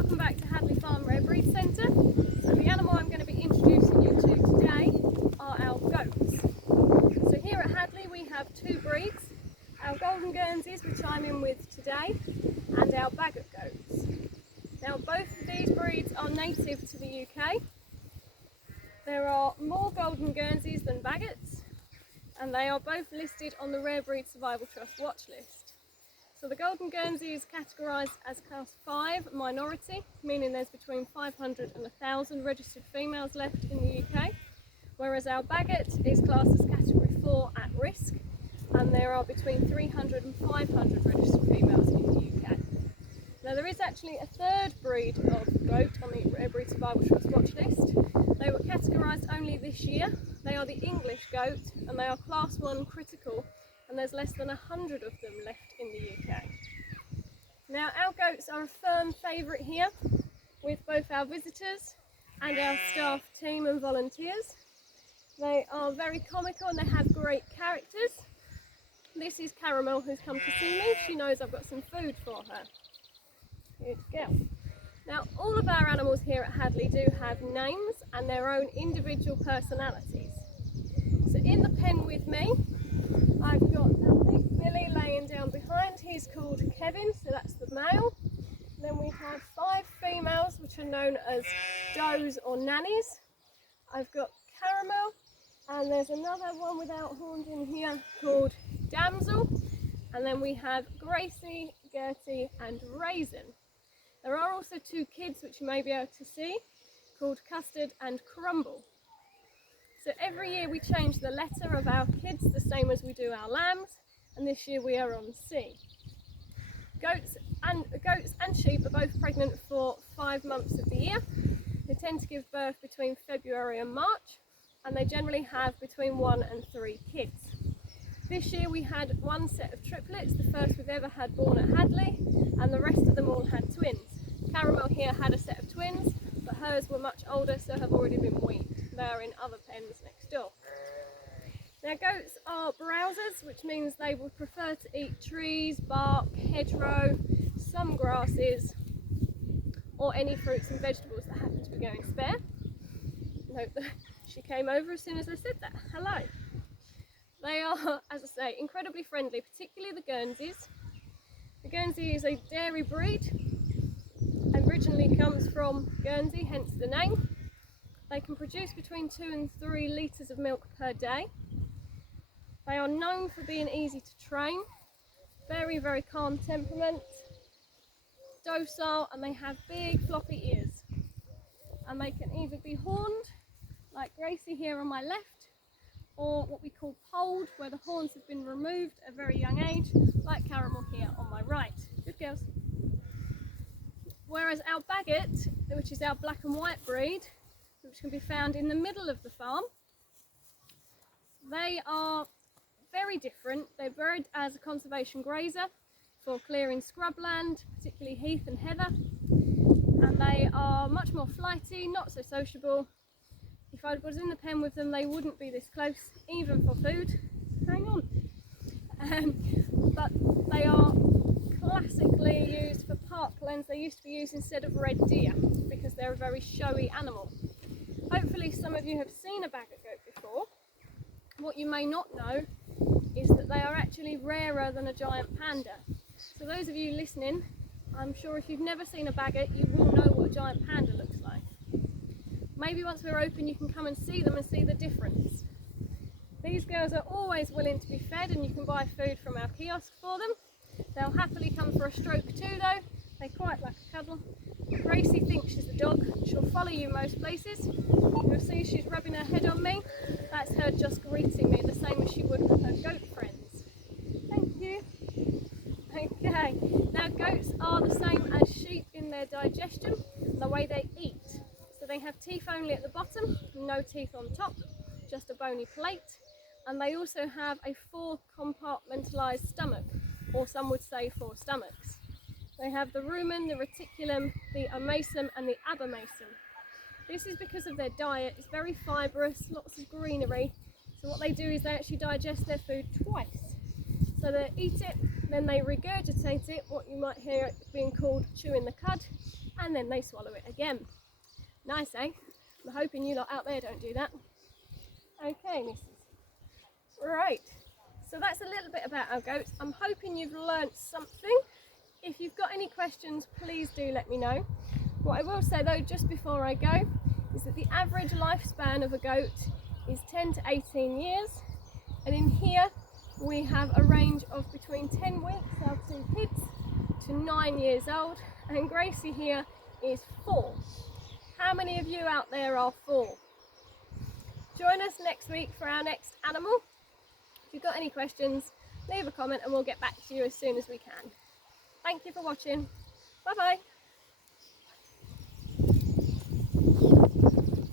welcome back to Hadleigh Farm Rare Breed Centre. So the animal I'm going to be introducing you to today are our goats. So here at Hadleigh we have two breeds, our Golden Guernseys, which I'm in with today, and our Bagot goats. Now both of these breeds are native to the UK. There are more Golden Guernseys than Bagots, and they are both listed on the Rare Breed Survival Trust watch list. So the Golden Guernsey is categorised as Class 5 minority, meaning there's between 500 and 1,000 registered females left in the UK, whereas our Bagot is classed as Category 4 at risk, and there are between 300 and 500 registered females in the UK. Now there is actually a third breed of goat on the Rare Breed Survival Trust watch list. They were categorised only this year. They are the English goat, and they are Class 1 critical, and there's less than 100 of them left in the UK. Now our goats are a firm favourite here with both our visitors and our staff team and volunteers. They are very comical and they have great characters. This is Caramel, who's come to see me. She knows I've got some food for her. Good girl. Now all of our animals here at Hadleigh do have names and their own individual personalities. So in the pen with me I've got a big Billy laying down behind. He's called Kevin, so that's the male. Then we have 5 females, which are known as does or nannies. I've got Caramel, and there's another one without horns in here called Damsel. And then we have Gracie, Gertie and Raisin. There are also 2 kids which you may be able to see, called Custard and Crumble. So every year we change the letter of our kids, the same as we do our lambs, and this year we are on C. Goats and sheep are both pregnant for 5 months of the year. They tend to give birth between February and March, and they generally have between 1 and 3 kids. This year we had 1 set of triplets, the first we've ever had born at Hadleigh, and the rest of them all had twins. Caramel here had a set of twins, but hers were much older, so have already been weaned. They are in other pens next door. Now goats are browsers, which means they would prefer to eat trees, bark, hedgerow, some grasses, or any fruits and vegetables that happen to be going spare. Note that she came over as soon as I said that. Hello. They are, as I say, incredibly friendly, particularly the Guernseys. The Guernsey is a dairy breed, and originally comes from Guernsey, hence the name. They can produce between 2 and 3 litres of milk per day. They are known for being easy to train, very, very calm temperament, docile, and they have big floppy ears. And they can either be horned, like Gracie here on my left, or what we call polled, where the horns have been removed at a very young age, like Caramel here on my right. Good girls. Whereas our Bagot, which is our black and white breed, which can be found in the middle of the farm, they are very different. They're bred as a conservation grazer for clearing scrubland, particularly heath and heather, and they are much more flighty, not so sociable. If I was in the pen with them, they wouldn't be this close, even for food. Hang on. But they are classically used for parklands. They used to be used instead of red deer because they're a very showy animal. Hopefully some of you have seen a Bagot goat before. What you may not know is that they are actually rarer than a giant panda. So those of you listening, I'm sure if you've never seen a Bagot, you will know what a giant panda looks like. Maybe once we're open you can come and see them and see the difference. These girls are always willing to be fed, and you can buy food from our kiosk for them. They'll happily come for a stroke too though. They quite like a cuddle. Gracie thinks she's the dog. She'll follow you most places. You'll see she's rubbing her head on me. That's her just greeting me, the same as she would with her goat friends. Thank you. Okay, now goats are the same as sheep in their digestion, the way they eat. So they have teeth only at the bottom, no teeth on top, just a bony plate. And they also have a 4-compartmentalised stomach, or some would say 4 stomachs. They have the rumen, the reticulum, the omasum and the abomasum. This is because of their diet. It's very fibrous, lots of greenery. So what they do is they actually digest their food twice. So they eat it, then they regurgitate it, what you might hear it being called chewing the cud, and then they swallow it again. Nice, eh? I'm hoping you lot out there don't do that. Okay, missus. Right, so that's a little bit about our goats. I'm hoping you've learnt something. If you've got any questions, please do let me know. What I will say though, just before I go, is that the average lifespan of a goat is 10 to 18 years. And in here, we have a range of between 10 weeks, our two kids, to 9 years old. And Gracie here is 4. How many of you out there are 4? Join us next week for our next animal. If you've got any questions, leave a comment and we'll get back to you as soon as we can. Thank you for watching. Bye bye.